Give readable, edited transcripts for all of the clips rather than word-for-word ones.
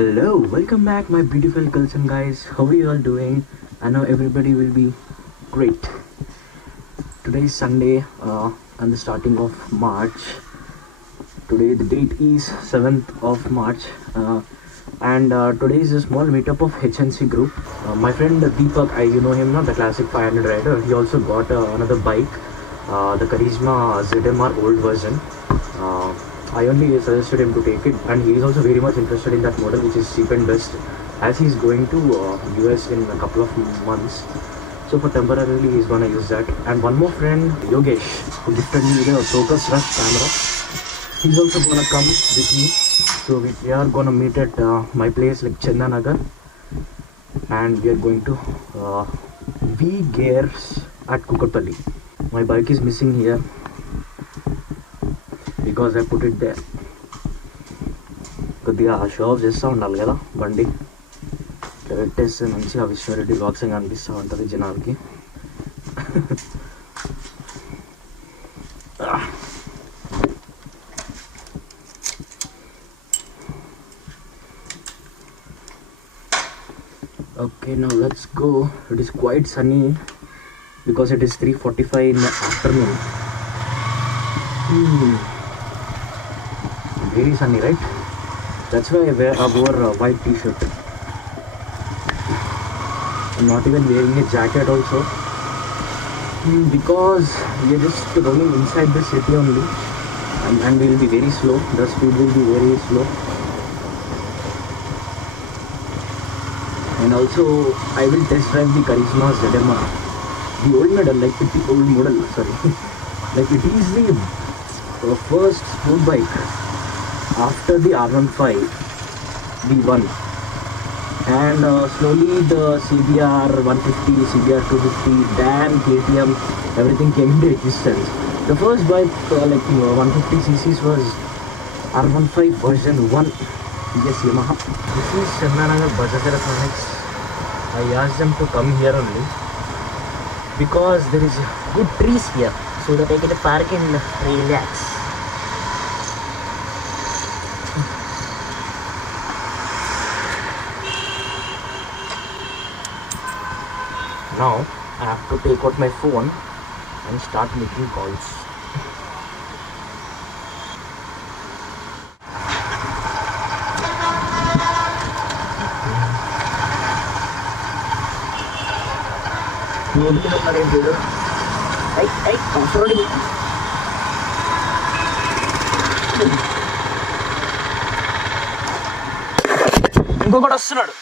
Hello, welcome back my beautiful girls and guys. How are you all doing? I know everybody will be great. Today is Sunday and the starting of March. Today the date is 7th of March and today is a small meetup of HNC group. My friend Deepak, you know him, the classic 500 rider. He also got another bike, the Charisma ZMR old version. I only suggested him to take it, and he is also very much interested in that model, which is cheap and best, as he is going to US in a couple of months. So for temporarily, he's gonna use that. And one more friend, Yogesh, who gifted me the Focus Rush camera. He's also gonna come with me. So we are gonna meet at my place, like Chandanagar, and we are going to V Gears at Kukatpalli. My bike is missing here because I put it there. కొద్దిగా show off చేస్తూ ఉండాలి కదా బండి ఇట్లా పెట్టేస్తే మంచిగా Vishwa Reddy box కనిపిస్తూ ఉంటుంది జనాలకి. Okay, now let's go. It is quite sunny because it is 3:45 in the afternoon. Very sunny, right? That's why I wore a white t-shirt. I'm not even wearing a jacket also, because we are just running inside the city only, and we will be very slow. The speed will be very slow, and also I will test drive the Charisma ZMR, the old model, like the old model. Sorry, like it is the first sport bike after the R15 V1, and slowly the CBR 150, CBR 250, DAM, KTM, everything came into existence. The first bike like 150cc's was R15 version 1. Yes, Yamaha. This is Chandanagar Bajaj Electronics. I asked them to come here only because there is good trees here, so that I can park and relax. Now I have to take out my phone and start making calls. ఇంకొకటి వస్తున్నాడు.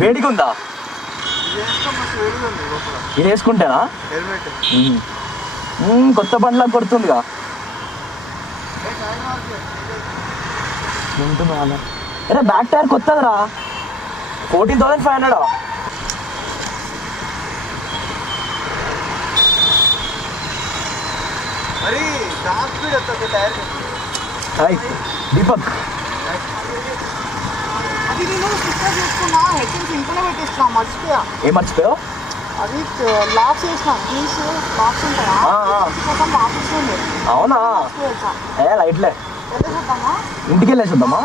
వేడిగా ఉందా? ఇది వేసుకుంటేనా? కొత్త బండ్లా కొడుతుందిగా. అరే back tyre కొత్తదిరా, 14,500. Deepak ఏం మర్చిపోయావు? అది లాక్స్ చేసిన కీస్ బాక్స్ ఉంటాయా కోసం బాక్స్ ఉంది. అవునా? లైట్లే ఇంటికి వెళ్ళేసిద్దామా?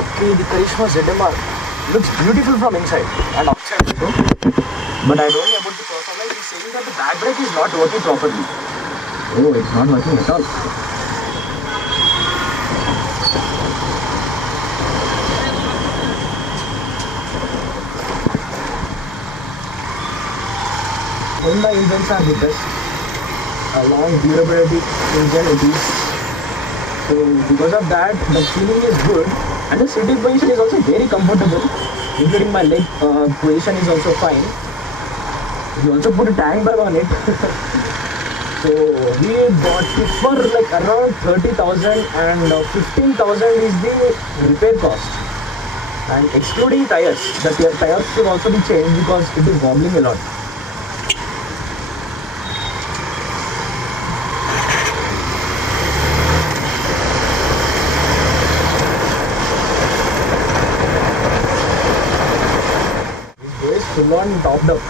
Okay, the Charisma ZMR looks beautiful from inside and outside also. But I don't know about the performance. He's saying that the back brake is not working properly. Oh, it's not working at all. Honda engines are the best. A long durability engine it is. So because of that, the feeling is good, and the sitting position is also very comfortable, including my leg position is also fine. We also put a tank bag on it. So we bought it for like around 30,000, and 15,000 is the repair cost, and excluding tires. The tires should also be changed because it is wobbling a lot. full on topped up.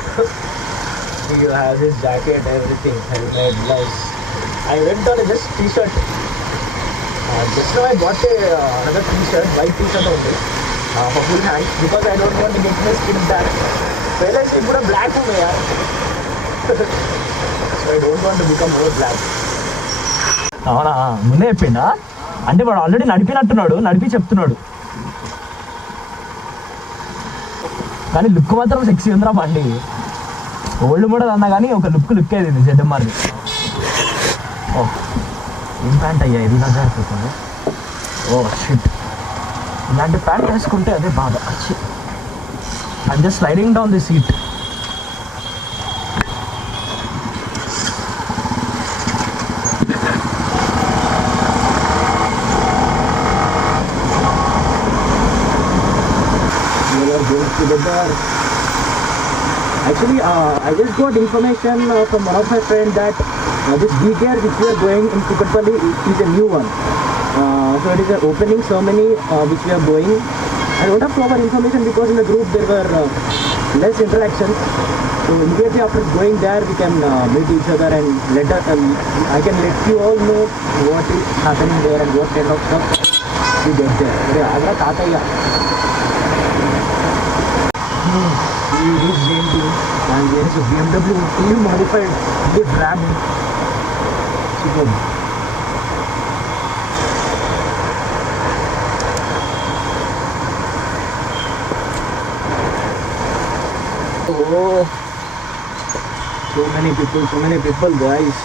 You have his jacket, everything, helmet, gloves. I went on a just t-shirt. Just now I bought another t-shirt, white t-shirt only, for full hand, because I don't want to get my skin dark. Pehla se pura black ho gaya. So I don't want to become more black. అవునా ముందే చెప్పిండా అంటే వాడు already నడిపినట్టున్నాడు నడిపి చెప్తున్నాడు కానీ look మాత్రం sexy ఉందిరా బండి ఓల్డ్ మోడల్ అన్నా కానీ ఒక లుక్ అయింది జెడ్ఎంఆర్ది ఓ ఏం ప్యాంట్ అయ్యా ఇది దగ్గర అయిపోతుంది ఓ షిట్ ఇలాంటి ప్యాంట్ వేసుకుంటే అదే బాధ I'm just sliding down the seat together. Actually, I just got information from one of my friends that this Gears which we are going in Kukatpalli is a new one. So it is an opening ceremony which we are going. I don't have proper information because in the group there were less interactions. So immediately after going there, we can meet each other and I can let you all know what is happening there and what kind of stuff we get there. We reached GMT and there is a BMW fully modified with RAM. Superb. Oh, so many people guys.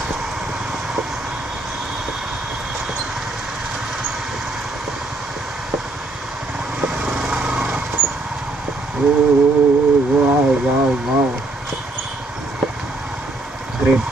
Oh, wow. Great.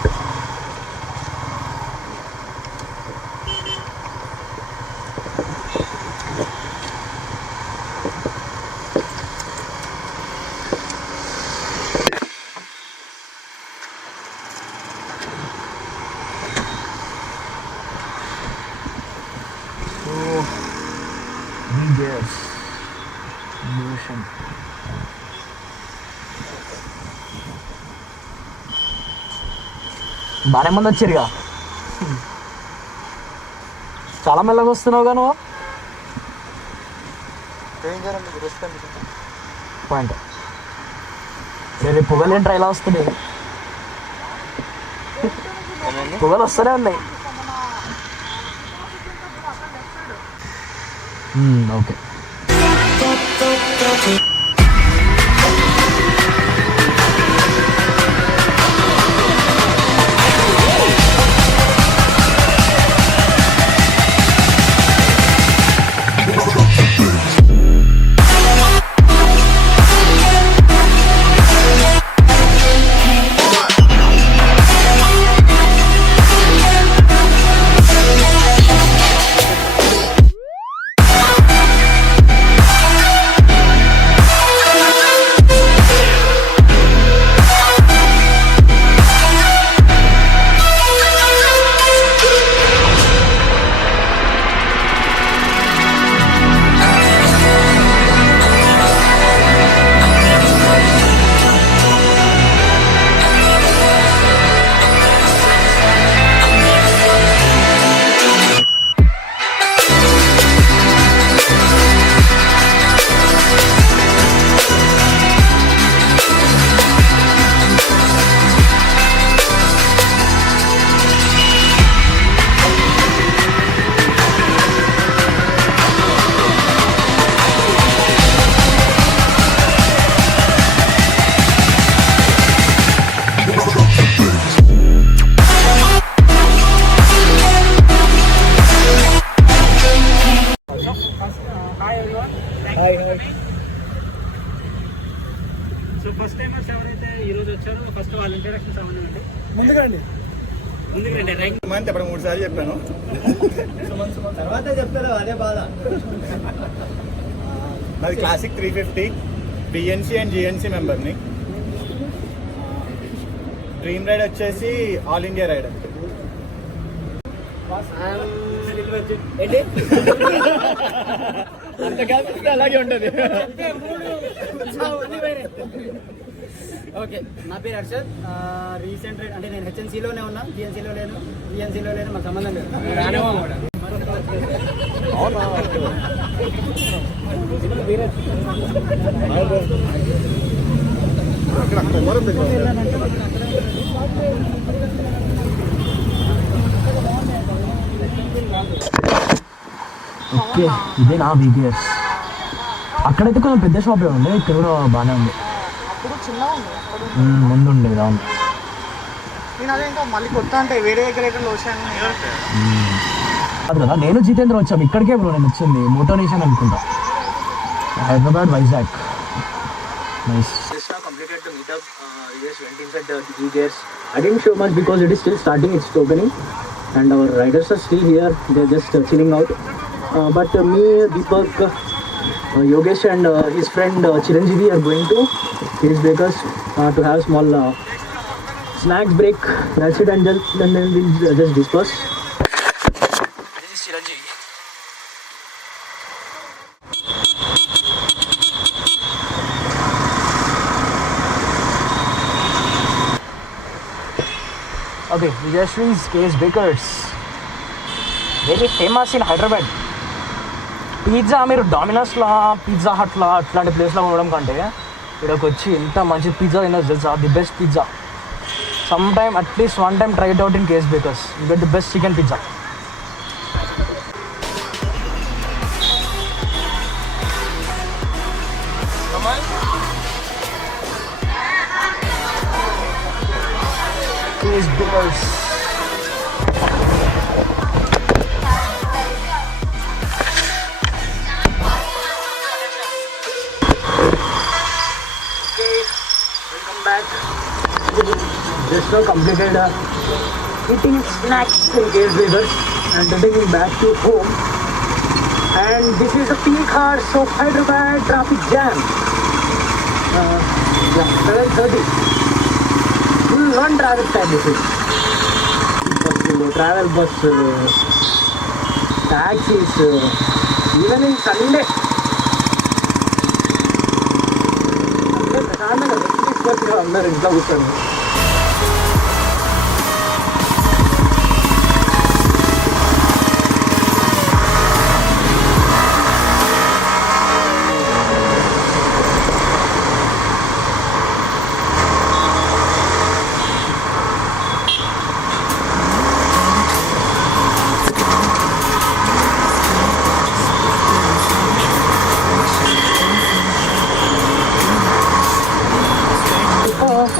Oh, Gears. Motion. బాగానే మంది వచ్చారుగా చాలా మెల్లగా వస్తున్నావుగా నువ్వు point రేపు పొగలు ఏంట్రా ఇలా వస్తున్నాయి పొగలు వస్తూనే ఉన్నాయి ఓకే సో ఫస్ట్ టైమర్స్ ఎవరైతే ఈరోజు వచ్చారో ఫస్ట్ వాళ్ళ ఇంట్రడక్షన్స్ అవ్వనండి ముందుకు రండి రైట్ మంత్ ఇప్పుడు 3 సార్లు చెప్పాను తర్వాత చెప్తారు అదే బాధ నాది క్లాసిక్ 350 బిఎన్సి అండ్ జిఎన్సి మెంబర్ని డ్రీమ్ రైడ్ వచ్చేసి ఆల్ ఇండియా రైడర్ అంత కాదు అలాగే ఉంటుంది ఓకే, నా పేరు హర్షద్. రీసెంట్ అంటే నేను హెచ్ఎన్సీలోనే ఉన్నా, జిఎన్సీలో లేను, మాకు సంబంధం లేదు. ఓకే, ఇదే నా బీబీఎస్. అక్కడైతే కొంచెం పెద్ద షాపే ఉండే, ఇక్కడ కూడా బాగానే ఉంది. అప్పుడు చిన్నగా ఉంది, ముందు ఉండేది. అవును, నేను అదే ఇంకా మళ్ళీ కొత్త అంటే వేరే దగ్గర ఎక్కడ లోసాను అది కదా. నేను జితేంద్ర వచ్చాము ఇక్కడికే బ్రో. నేను వచ్చింది మోటోనేషన్ అనుకుంటా, Hyderabad, Vizag. Nice. Completed the meetup. We just went inside the Gears. I didn't show much because it is still starting. It's opening, and our riders are still here. They're just chilling out. But me, Deepak, Yogesh, and his friend Chiranjeevi are going to Gears Bakers to have small snacks break. That's it, and then we'll just disperse. This is Chiranjeevi. Okay, Vijayashree's Gears Bakers. Very famous in Hyderabad. Pizza మీరు డామినోస్లా, pizza హట్లా అట్లాంటి ప్లేస్లో ఉండడం కంటే ఇక్కడికి వచ్చి ఎంత మంచి pizza తినచ్చు తెలుసా. The best pizza. Some time at least one time try it out in Gears Bakers. You get the best chicken pizza. Gears Bakers. Back. Just now completed eating snacks in Gears Bakers and returning back to home. And this is the peak hours of Hyderabad traffic jam. 7:30. Full on traffic time this is. Travel bus, taxis, even in Sunday. అందరు ఇంట్లో కూర్చొని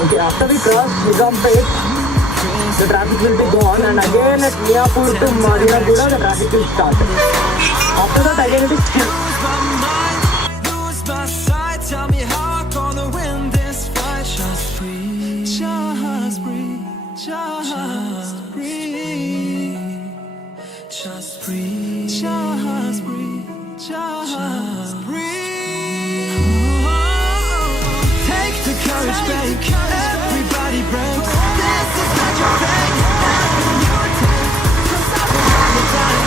Okay, after we cross Nizampet, the traffic will be gone, and again at Miapur to Madinaguda, the traffic will start. After that, again it is Lose my sight, tell me how I'm gonna win this fight. Just breathe, just breathe, just breathe, just breathe, just breathe, just breathe. Take the courage back, everybody breaks. This is not your fate, your take. 'Cause I will have the time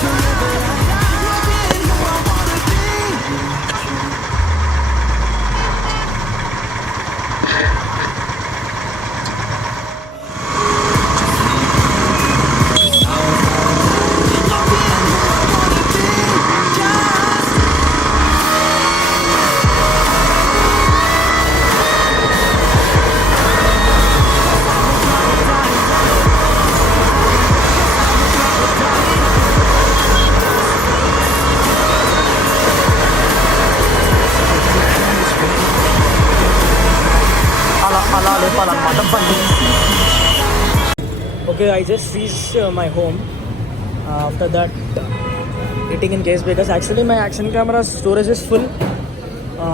to live it out. Being who I wanna be. అలా లేపాలన్నమాట బండి. Okay, I just reached my home. After that, eating in Gears Bakers. Actually, my action camera storage is full.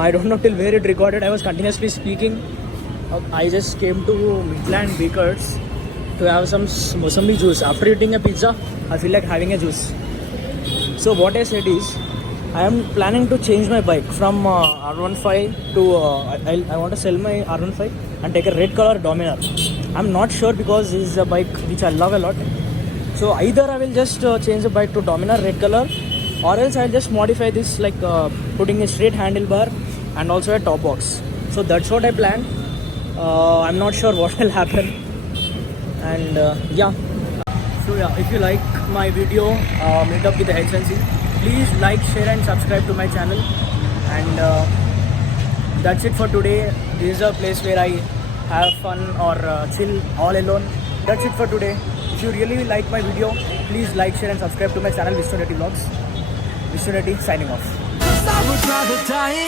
I don't know till where it recorded. I was continuously speaking. I just came to Midland Bakers to have some Mosambi juice. After eating a pizza, I feel like having a juice. So what I said is, I am planning to change my bike from R15 to I want to sell my R15 and take a red color Dominar. I'm not sure because this is a bike which I love a lot. So either I will just change the bike to Dominar red color, or else I'll just modify this like putting a straight handlebar and also a top box. So that's what I planned. I'm not sure what will happen. And yeah. So yeah, if you like my video, meet up with the HNC. Please like, share and subscribe to my channel. And that's it for today. This is a place where I have fun or chill all alone. That's it for today. If you really like my video, please like, share and subscribe to my channel, Vishnunity Vlogs. Vishnunity signing off. I would rather die